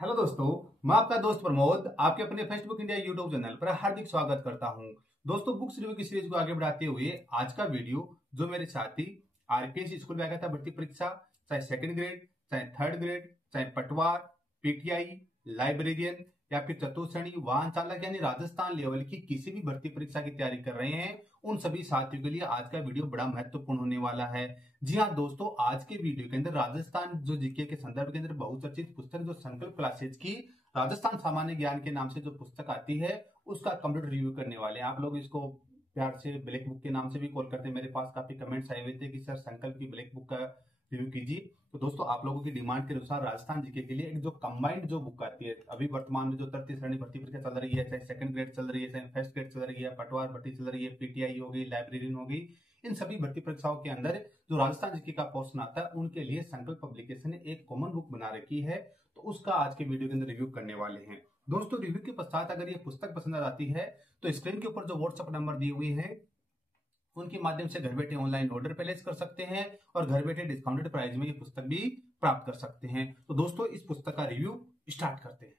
Hello दोस्तों, मैं आपका दोस्त प्रमोद आपके अपने फेसबुक इंडिया यूट्यूब चैनल पर हार्दिक स्वागत करता हूं। दोस्तों, बुक्स रिव्यू की सीरीज को आगे बढ़ाते हुए आज का वीडियो जो मेरे साथी आरपीएस स्कूल में आया था भर्ती परीक्षा, चाहे सेकंड ग्रेड, चाहे थर्ड ग्रेड, चाहे पटवार, पीटीआई, लाइब्रेरियन या फिर चतुर्थ श्रेणी वाहन चालक यानी राजस्थान लेवल की किसी भी भर्ती परीक्षा की तैयारी कर रहे हैं, उन सभी साथियों के लिए आज का वीडियो बड़ा महत्वपूर्ण होने वाला है। जी हाँ दोस्तों, आज के वीडियो के अंदर राजस्थान जो जीके के संदर्भ के अंदर बहुचर्चित पुस्तक जो संकल्प क्लासेज की राजस्थान सामान्य ज्ञान के नाम से जो पुस्तक आती है उसका कंप्लीट रिव्यू करने वाले हैं। आप लोग इसको प्यार से ब्लैक बुक के नाम से भी कॉल करते हैं। मेरे पास काफी कमेंट्स आए हुए थे कि सर संकल्प की ब्लैक बुक का रिव्यू कीजिए। तो दोस्तों, आप लोगों की डिमांड के अनुसार राजस्थान जीके के लिए एक जो कंबाइंड जो बुक आती है, अभी वर्तमान में जो 33 श्रेणी भर्ती परीक्षा चल रही है, चाहे सेकंड ग्रेड चल रही है, चाहे फर्स्ट ग्रेड चल रही है, पटवार भर्ती चल रही है, पीटीआई हो गई, लाइब्रेरियन हो गई, इन सभी भर्ती परीक्षाओं के अंदर जो राजस्थान जीके का पोर्शन आता है उनके लिए संकल्प पब्लिकेशन ने एक कॉमन बुक बना रखी है। तो उसका आज के वीडियो के अंदर रिव्यू करने वाले हैं। दोस्तों, रिव्यू के पश्चात अगर ये पुस्तक पसंद आ जाती है तो स्क्रीन के ऊपर जो व्हाट्सएप नंबर दिए हुए हैं उनके माध्यम से घर बैठे ऑनलाइन ऑर्डर प्लेस कर सकते हैं और घर बैठे डिस्काउंटेड प्राइस में ये पुस्तक भी प्राप्त कर सकते हैं। तो दोस्तों, इस पुस्तक का रिव्यू स्टार्ट करते हैं।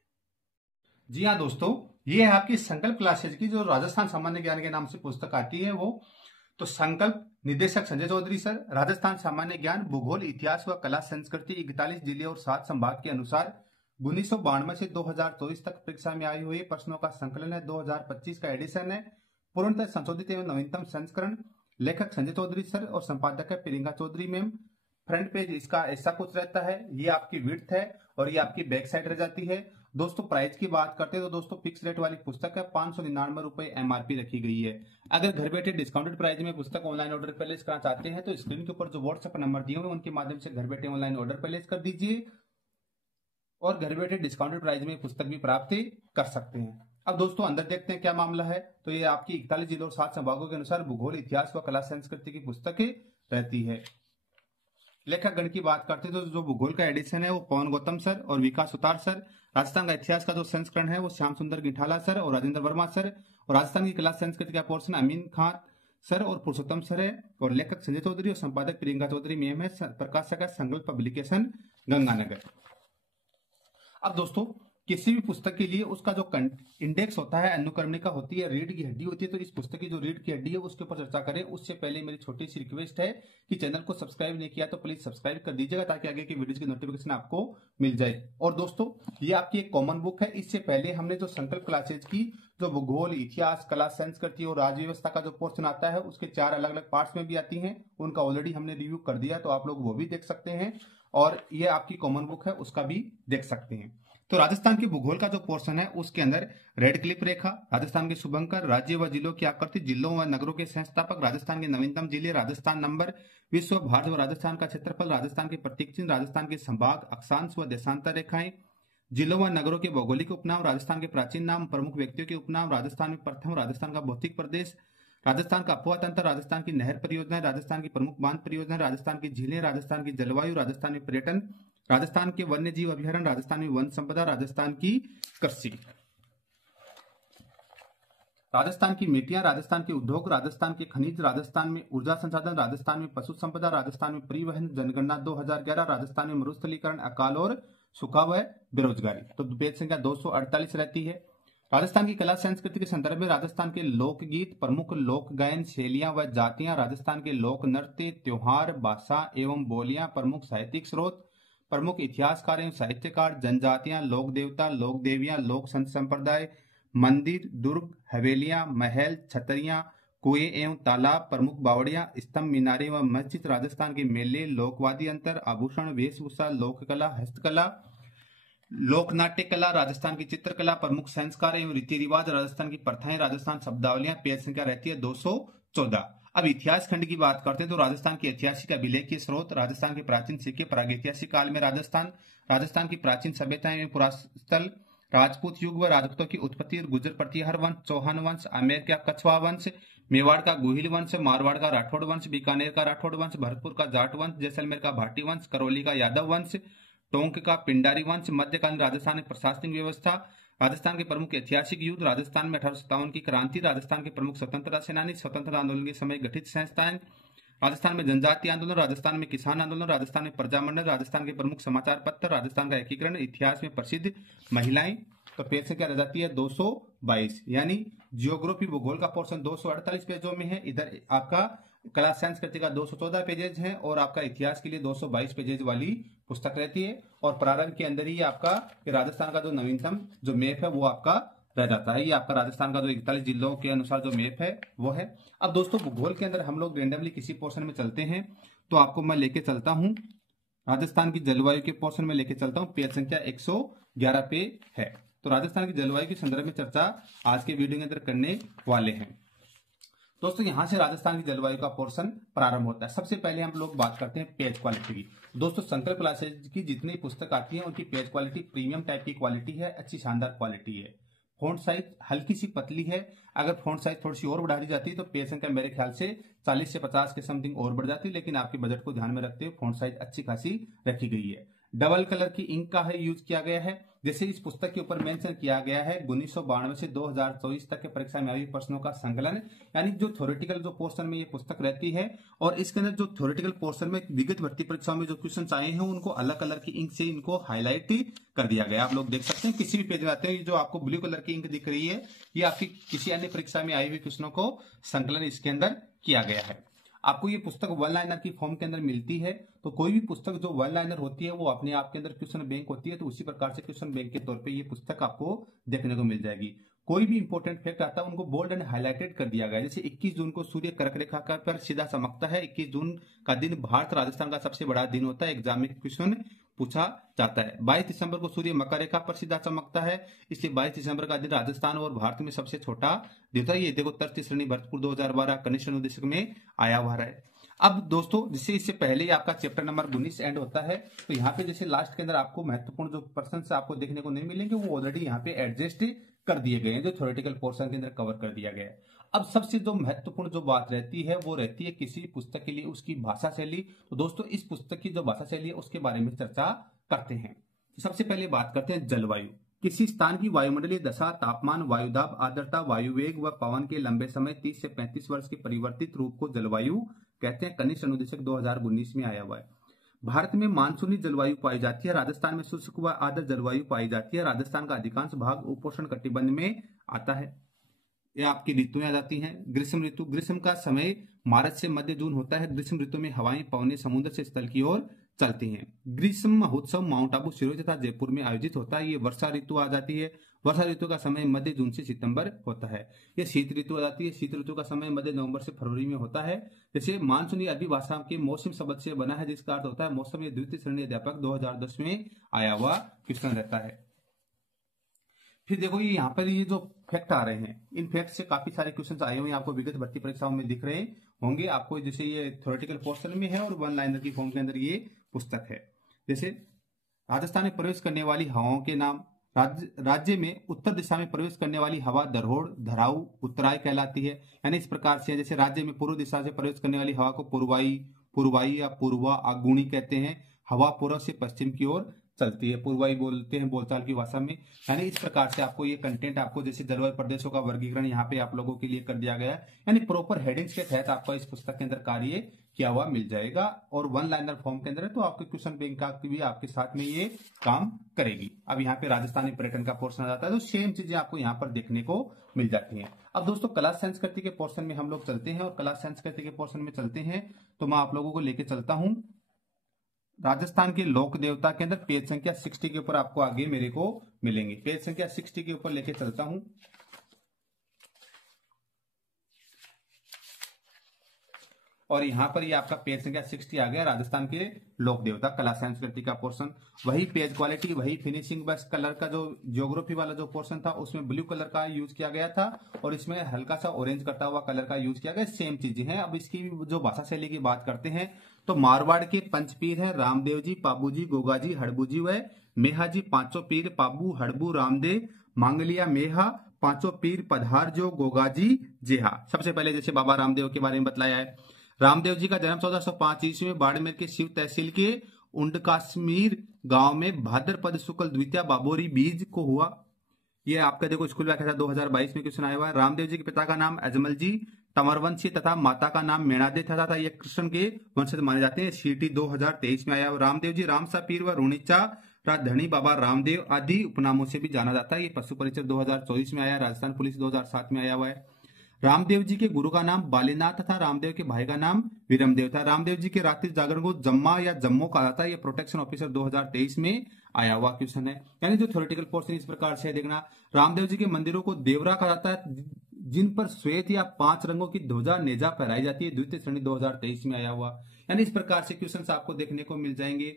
जी हाँ दोस्तों, ये है आपकी संकल्प क्लासेज की जो राजस्थान सामान्य ज्ञान के नाम से पुस्तक आती है वो। तो संकल्प निर्देशक संजय चौधरी सर, राजस्थान सामान्य ज्ञान, भूगोल, इतिहास व कला संस्कृति, 41 जिले और 7 संभाग के अनुसार 1992 से 2024 तक परीक्षा में आई हुई प्रश्नों का संकलन है। 2025 का एडिशन है, पूर्णतः संशोधित एवं नवीनतम संस्करण। लेखक संजय चौधरी सर और संपादक है Priyanka Chaudhary ma'am. Front page इसका ऐसा कुछ रहता है, ये आपकी विड्थ है और ये आपकी बैक साइड रह जाती है। दोस्तों, प्राइस की बात करते हैं तो दोस्तों फिक्स रेट वाली पुस्तक है, 599 रुपए एमआरपी रखी गई है। अगर घर बैठे डिस्काउंटेड प्राइस में पुस्तक ऑनलाइन ऑर्डर प्लेस करना चाहते हैं तो स्क्रीन के ऊपर जो व्हाट्सएप नंबर दिए हुए उनके माध्यम से घर बैठे ऑनलाइन ऑर्डर प्लेस कर दीजिए और घर बैठे डिस्काउंटेड प्राइस में पुस्तक भी प्राप्त कर सकते हैं। अब दोस्तों, अंदर देखते हैं क्या मामला है। तो ये आपकी 41 जिलों और 7 संभागों के अनुसार भूगोल, इतिहास व कला संस्कृति की पुस्तकें रहती है। लेखक गण की बात करते हैं तो जो भूगोल का एडिशन है वो पवन गौतम सर और विकास सुतार सर। राजस्थान का इतिहास का जो संस्करण है वो श्याम सुंदर गिठाला सर और राजेंद्र वर्मा सर। और राजस्थान की कला संस्कृति का पोर्शन अमीन खान सर और पुरुषोत्तम सर है। और लेखक संजय चौधरी और संपादक प्रियंका चौधरी मैम है। प्रकाशक है संकल्प पब्लिकेशन, गंगानगर। अब दोस्तों, किसी भी पुस्तक के लिए उसका जो इंडेक्स होता है, अनुक्रमणिका होती है, रीढ़ की हड्डी होती है। तो इस पुस्तक की जो रीढ़ की हड्डी है उसके ऊपर चर्चा करें उससे पहले मेरी छोटी सी रिक्वेस्ट है कि चैनल को सब्सक्राइब नहीं किया तो प्लीज सब्सक्राइब कर दीजिएगा ताकि आगे की वीडियोस की नोटिफिकेशन आपको मिल जाए। और दोस्तों, ये आपकी एक कॉमन बुक है। इससे पहले हमने जो संकल्प क्लासेज की जो भूगोल, इतिहास, कला संस्कृति और राज्य व्यवस्था का जो पोर्शन आता है उसके 4 अलग अलग पार्ट्स में भी आती है, उनका ऑलरेडी हमने रिव्यू कर दिया, तो आप लोग वो भी देख सकते हैं। और ये आपकी कॉमन बुक है, उसका भी देख सकते हैं। तो राजस्थान की भूगोल का जो पोर्शन है उसके अंदर रेड क्लिप रेखा, राजस्थान के शुभंकर, राज्य व जिलों की आकृति, जिलों व नगरों के संस्थापक, राजस्थान के नवीनतम जिले, राजस्थान नंबर, विश्व, भारत व राजस्थान का क्षेत्रफल, राजस्थान के प्रतीक चिन्ह, राजस्थान के संभाग, अक्षांश व देशांतर रेखाएं, जिलों व नगरों के भौगोलिक उपनाम, राजस्थान के प्राचीन नाम, प्रमुख व्यक्तियों के उपनाम, राजस्थान में प्रथम, राजस्थान का भौतिक प्रदेश, राजस्थान का अफवाह तंत्र, राजस्थान की नहर परियोजना, राजस्थान की प्रमुख बांध परियोजना, राजस्थान की झीलें, राजस्थान की जलवायु, राजस्थान में पर्यटन, राजस्थान के वन्य जीव अभ्यारण्य, राजस्थान में वन संपदा, राजस्थान की कृषि, राजस्थान की मिट्टियां, राजस्थान के उद्योग, राजस्थान के खनिज, राजस्थान में ऊर्जा संसाधन, राजस्थान में पशु संपदा, राजस्थान में परिवहन, जनगणना 2011, राजस्थान में मरुस्थलीकरण, अकाल और सूखा व बेरोजगारी। तो पेज संख्या 248 रहती है। राजस्थान की कला संस्कृति के संदर्भ में राजस्थान के लोकगीत, प्रमुख लोक गायन शैलियां व जातियां, राजस्थान के लोक नृत्य, त्योहार, भाषा एवं बोलियां, प्रमुख साहित्यिक स्रोत, प्रमुख इतिहासकार एवं साहित्यकार, जनजातियां, लोक देवता, लोक देवियां, लोक संत संप्रदाय, मंदिर, दुर्ग, हवेलियां, महल, छतरियां, कुएं एवं तालाब, प्रमुख बावड़ियां, स्तंभ, मीनारे व मस्जिद, राजस्थान के मेले, लोकवादी अंतर, आभूषण, वेशभूषा, लोककला, हस्तकला, लोक नाट्य कला, राजस्थान की चित्रकला, प्रमुख संस्कार एवं रीति रिवाज, राजस्थान की प्रथाएं, राजस्थान शब्दावलियां। पेज संख्या रहती है 214। अब इतिहास खंड की बात करते हैं तो राजस्थान की ऐतिहासिक अभिलेखीय स्रोत, राजस्थान के प्राचीन सिक्के, प्रागैतिहासिक काल में राजस्थान, राजस्थान की प्राचीन सभ्यताएं एवं पुरास्थल, राजपूत युग व राजपूतों की उत्पत्ति और गुर्जर प्रतिहार वंश, चौहान वंश, आमेर का कछवा वंश, मेवाड़ का गुहिल वंश, मारवाड़ का राठौड़ वंश, बीकानेर का राठौड़ वंश, भरतपुर का जाट वंश, जैसलमेर का भाटी वंश, करौली का यादव वंश, टोंक का पिंडारी वंश, मध्यकालीन राजस्थान में प्रशासनिक व्यवस्था, राजस्थान के प्रमुख ऐतिहासिक युद्ध, राजस्थान में 1857 की क्रांति, राजस्थान के प्रमुख स्वतंत्रता सेनानी, स्वतंत्रता आंदोलन के समय गठित संस्थाएं, राजस्थान में जनजातीय आंदोलन, राजस्थान में किसान आंदोलन, राजस्थान में प्रजामंडल, राजस्थान के प्रमुख समाचार पत्र, राजस्थान का एकीकरण, इतिहास में प्रसिद्ध महिलाएं। तो पेज संख्या रह जाती है 222, यानी जियोग्राफी भूगोल का पोर्शन 248 पेजों में है। इधर आपका क्लास साइंस का 214 पेजेज है और आपका इतिहास के लिए 222 पेजेज वाली पुस्तक रहती है। और प्रारंभ के अंदर ही आपका राजस्थान का जो नवीनतम जो मैप है वो आपका रह जाता है। ये आपका राजस्थान का जो 41 जिलों के अनुसार जो मैप है वो है। अब दोस्तों भूगोल के अंदर हम लोग रेंडमली किसी पोर्शन में चलते हैं, तो आपको मैं लेके चलता हूं राजस्थान की जलवायु के पोर्शन में लेके चलता हूं। पेज संख्या 111 पे है। तो राजस्थान की जलवायु के संदर्भ में चर्चा आज के वीडियो के अंदर करने वाले हैं। दोस्तों यहां से राजस्थान की जलवायु का पोर्शन प्रारंभ होता है। सबसे पहले हम लोग बात करते हैं पेज क्वालिटी की। दोस्तों संकल्प क्लासेज की जितनी पुस्तक आती है उनकी पेज क्वालिटी प्रीमियम टाइप की क्वालिटी है, अच्छी शानदार क्वालिटी है। फॉन्ट साइज हल्की सी पतली है, अगर फॉन्ट साइज थोड़ी सी और बढ़ा दी जाती है तो पेज संख्या मेरे ख्याल से 40 से 50 के समथिंग और बढ़ जाती है, लेकिन आपके बजट को ध्यान में रखते हुए फॉन्ट साइज अच्छी खासी रखी गई है। डबल कलर की इंक का है यूज किया गया है। जैसे इस पुस्तक के ऊपर मेंशन किया गया है 1992 से 2024 तक के परीक्षा में आए प्रश्नों का संकलन, यानी जो थ्योरेटिकल जो पोर्शन में ये पुस्तक रहती है और इसके अंदर जो थ्योरेटिकल पोर्शन में विगत भर्ती परीक्षाओं में जो क्वेश्चन आए हैं उनको अलग कलर की इंक से इनको हाईलाइट कर दिया गया। आप लोग देख सकते हैं किसी भी पेज में आते हैं, जो आपको ब्लू कलर की इंक दिख रही है ये आपकी किसी अन्य परीक्षा में आई हुई क्वेश्चनों को संकलन इसके अंदर किया गया है। आपको ये पुस्तक वन लाइनर की फॉर्म के अंदर मिलती है। तो कोई भी पुस्तक जो वन लाइनर होती है वो अपने आप के अंदर क्वेश्चन बैंक होती है, तो उसी प्रकार से क्वेश्चन बैंक के तौर पे ये पुस्तक आपको देखने को मिल जाएगी। कोई भी इंपॉर्टेंट फैक्ट आता है उनको बोल्ड एंड हाईलाइटेड कर दिया गया है। जैसे 21 जून को सूर्य कर्क रेखा पर सीधा चमकता है। 21 जून का दिन भारत राजस्थान का सबसे बड़ा दिन होता है, एग्जाम में क्वेश्चन पूछा जाता है। 22 दिसंबर को सूर्य मकर रेखा पर सीधा चमकता है, इसलिए 22 दिसंबर का दिन राजस्थान और भारत में सबसे छोटा दिन होता है। ये देखो तृतीय श्रेणी भरतपुर 2012 कनिष्ठ अनुदेशक में आया हुआ है। अब दोस्तों जैसे इससे पहले ही आपका चैप्टर नंबर 19 एंड होता है, तो यहाँ पे जैसे लास्ट के अंदर आपको महत्वपूर्ण जो पर्सन आपको देखने को नहीं मिलेंगे वो ऑलरेडी यहाँ पे एडजस्ट कर दिए गए हैं, जो थ्योरेटिकल पोर्शन के अंदर कवर कर दिया गया है। अब सबसे जो महत्वपूर्ण जो बात रहती है वो रहती है किसी पुस्तक के लिए उसकी भाषा शैली। तो दोस्तों इस पुस्तक की जो भाषा शैली है उसके बारे में चर्चा करते हैं। सबसे पहले बात करते हैं जलवायु। किसी स्थान की वायुमंडलीय दशा, तापमान, वायुदाब, आर्द्रता, वायुवेग व पवन के लंबे समय 30 से 35 वर्ष के परिवर्तित रूप को जलवायु कहते हैं। कनिष्ठ अनुदेशक 2019 में आया हुआ है। भारत में मानसूनी जलवायु पाई जाती है। राजस्थान में शुष्क व आर्द्र जलवायु पाई जाती है। राजस्थान का अधिकांश भाग उपोष्ण कटिबंध में आता है। ये आपकी ऋतुएं आ जाती हैं। ग्रीष्म ऋतु, ग्रीष्म का समय मार्च से मध्य जून होता है। ग्रीष्म ऋतु में हवाएं पवनें समुद्र से स्थल की ओर चलती हैं। ग्रीष्म महोत्सव माउंट आबू, सिरोही तथा जयपुर में आयोजित होता है। ये वर्षा ऋतु आ जाती है। वर्षा ऋतु का समय मध्य जून से सितंबर होता है। ये शीत ऋतु आ जाती है। शीत ऋतु का समय मध्य नवंबर से फरवरी में होता है। जैसे मानसूनी अरबी भाषा के मौसम शब्द से बना है, जिसका अर्थ होता है मौसम। ये द्वितीय श्रेणी अध्यापक 2010 में आया हुआ क्वेश्चन रहता है। फिर देखो ये यहाँ पर ये जो फैक्ट आ रहे हैं, इन फैक्ट से काफी सारे क्वेश्चन आए हुए हैं, आपको विगत भर्ती परीक्षाओं में दिख रहे होंगे आपको। जैसे ये थ्योरेटिकल पोर्शन में है और वन लाइनर की फॉर्म के अंदर ये पुस्तक है। जैसे राजस्थान में प्रवेश करने वाली हवाओं के नाम। राज्य में उत्तर दिशा में प्रवेश करने वाली हवा दरहोड़, धराऊ, उत्तराय कहलाती है। यानी इस प्रकार से जैसे राज्य में पूर्व दिशा से प्रवेश करने वाली हवा को पूर्वाई, पूर्वाई या पूर्वा आगुणी कहते हैं। हवा पूर्व से पश्चिम की ओर चलती है, पूर्वाई बोलते हैं बोलचाल की भाषा में। यानी इस प्रकार से आपको ये कंटेंट आपको जैसे जलवायु प्रदेशों का वर्गीकरण यहाँ पे आप लोगों के लिए कर दिया गया है। यानी प्रॉपर हेडिंग्स के तहत आपको इस पुस्तक के अंदर कार्य किया हुआ मिल जाएगा और वन लाइनर फॉर्म के अंदर है, तो आपके क्वेश्चन बैंक का भी आपके साथ में ये काम करेगी। अब यहाँ पे राजस्थानी पर्यटन का पोर्शन आ जाता है, तो सेम चीजें आपको यहाँ पर देखने को मिल जाती हैं। अब दोस्तों कला संस्कृति के पोर्शन में हम लोग चलते हैं और कला संस्कृति के पोर्शन में चलते हैं तो मैं आप लोगों को लेके चलता हूं राजस्थान के लोक देवता के अंदर। पेज संख्या 60 के ऊपर आपको आगे मेरे को मिलेंगे। पेज संख्या 60 के ऊपर लेके चलता हूं। और यहां पर ये आपका पेज संख्या 60 आ गया, राजस्थान के लोक देवता कला संस्कृति का पोर्शन। वही पेज क्वालिटी, वही फिनिशिंग, बस कलर का जो ज्योग्राफी वाला जो पोर्शन था उसमें ब्लू कलर का यूज किया गया था और इसमें हल्का सा ऑरेंज करता हुआ कलर का यूज किया गया। सेम चीजें हैं। अब इसकी जो भाषा शैली की बात करते हैं तो मारवाड़ के पंचपीर है रामदेव जी, पाबू जी, गोगा जी, हड़बू जी व मेहा जी। पांचों पीर पाबू, हड़बू, रामदेव, मांगलिया, मेहा, पांचों पीर पधार जो गोगा जी जेहा। सबसे पहले जैसे बाबा रामदेव के बारे में बतलाया है। रामदेव जी का जन्म 1405 ईस्वी में बाड़मेर के शिव तहसील के उंड काश्मीर गांव में भाद्रपद शुक्ल द्वितीया बाबोरी बीज को हुआ। ये आपका देखो स्कूल व्याख्या 2022 में क्वेश्चन आया हुआ है। रामदेव जी के पिता का नाम अजमल जी तंवरवंशी तथा माता का नाम मेणादे था ये कृष्ण के वंशज माने जाते हैं। सीटी 2023 में आया। रामदेव जी रामसा पीर व रुणिचा धनी बाबा रामदेव आदि उपनामों से भी जाना जाता है। ये पशु परिचय 2024 में आया। राजस्थान पुलिस 2007 में आया हुआ है। रामदेव जी के गुरु का नाम बालीनाथ तथा रामदेव के भाई का नाम विरमदेव था। रामदेव जी के रात्रि जागरण को जम्मा या जम्मो कहा जाता है। ये प्रोटेक्शन ऑफिसर 2023 में आया हुआ क्वेश्चन है। यानी जो थ्योरेटिकल पोर्शन इस प्रकार से है, देखना रामदेव जी के मंदिरों को देवरा कहा जाता है जिन पर श्वेत या 5 रंगों की ध्वजा नेजा फहराई जाती है। द्वितीय श्रेणी 2023 में आया हुआ। यानी इस प्रकार से क्वेश्चन आपको देखने को मिल जाएंगे।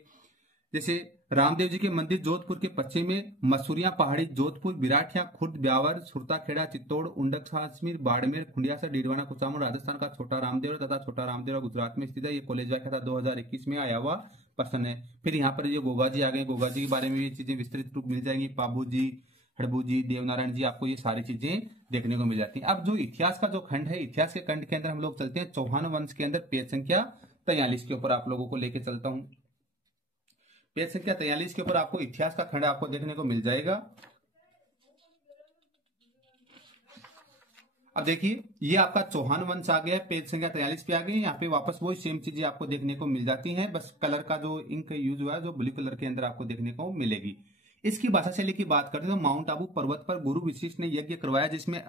जैसे रामदेव जी के मंदिर जोधपुर के पश्चिम में, मसूरिया पहाड़ी जोधपुर, विराटिया खुर्द, ब्यावर, सुरताखेड़ा, चित्तौड़, उंडक कश्मीर, बाड़मेर, खुंडिया से डीडवाना कुचामन राजस्थान का छोटा रामदेव तथा छोटा रामदेव गुजरात में स्थित है। ये कॉलेज व्याख्या था 2021 में आया हुआ प्रश्न है। फिर यहाँ पर ये गोगा जी आ गए। गोगा जी के बारे में ये चीजें विस्तृत रूप मिल जाएंगी। पाबू जी, हड़बू जी, देवनारायण जी, आपको ये सारी चीजें देखने को मिल जाती हैं। अब जो इतिहास का जो खंड है, इतिहास के खंड के अंदर हम लोग चलते हैं चौहान वंश के अंदर। पेज संख्या 43 के ऊपर आप लोगों को लेके चलता हूं। पेज संख्या 43 के ऊपर आपको इतिहास का खंड आपको देखने को मिल जाएगा। अब देखिए ये आपका चौहान वंश आ गया। पेज संख्या 43 पे आ गए। यहाँ पे वापस वही सेम चीजें आपको देखने को मिल जाती हैं, बस कलर का जो इंक यूज हुआ है जो ब्लू कलर के अंदर आपको देखने को मिलेगी। इसकी भाषा शैली की बात करते हैं तो माउंट आबू पर्वत पर गुरु वशिष्ठ ने यज्ञ करवाया जिसमें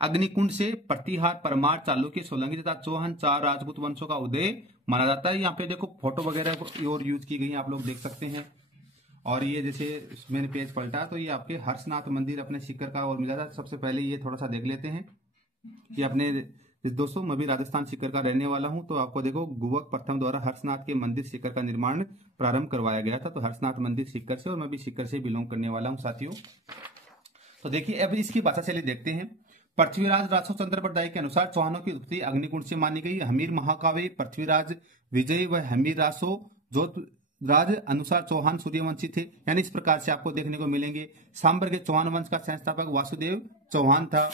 अग्निकुंड से प्रतिहार, परमार, चालुक्य, सोलंकी तथा चौहान 4 राजपूत वंशों का उदय माना जाता है। यहाँ पे देखो फोटो वगैरह और यूज की गई, आप लोग देख सकते हैं। और ये जैसे मैंने पेज पलटा तो ये आपके हर्षनाथ मंदिर अपने सीकर का और मिला था। सबसे पहले ये थोड़ा सा देख लेते हैं कि अपने दोस्तों मैं भी राजस्थान सीकर का रहने वाला हूं, तो आपको देखो गुवक प्रथम द्वारा हर्षनाथ के मंदिर सीकर का निर्माण प्रारंभ करवाया गया था। तो हर्षनाथ मंदिर सीकर से, और मैं भी सीकर से बिलोंग करने वाला हूं साथियों। तो देखिए अब इसकी भाषा शैली देखते हैं। पृथ्वीराज रासो चंद्र बरदाई के अनुसार चौहानों की उत्पत्ति अग्निकुंड से मानी गई। हमीर महाकाव्य पृथ्वीराज विजय व हमीर रासो जोतराज अनुसार चौहान सूर्यवंशी थे। यानी इस प्रकार से आपको देखने को मिलेंगे। सांबर के चौहान वंश का संस्थापक वासुदेव चौहान था।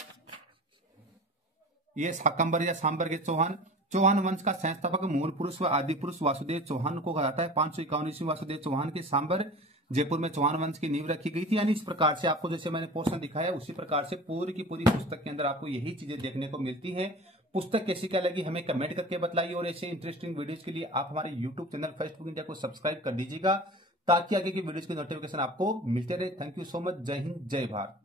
ये शाकंबर या सांबर के चौहान वंश का संस्थापक मूल पुरुष व आदि पुरुष वासुदेव चौहान को कहा जाता है। 551 ईस्वी वासुदेव चौहान के सांबर जयपुर में चौहान वंश की नींव रखी गई थी। यानी इस प्रकार से आपको जैसे मैंने पोर्शन दिखाया उसी प्रकार से पूरी की पूरी पुस्तक के अंदर आपको यही चीजें देखने को मिलती है। पुस्तक कैसी क्या लगी हमें कमेंट करके बताइए, और ऐसे इंटरेस्टिंग वीडियोस के लिए आप हमारे यूट्यूब चैनल फेसबुक इंडिया को सब्सक्राइब कर दीजिएगा ताकि आगे की वीडियोस की नोटिफिकेशन आपको मिलते रहे। Thank you so much. जय हिंद, जय भारत।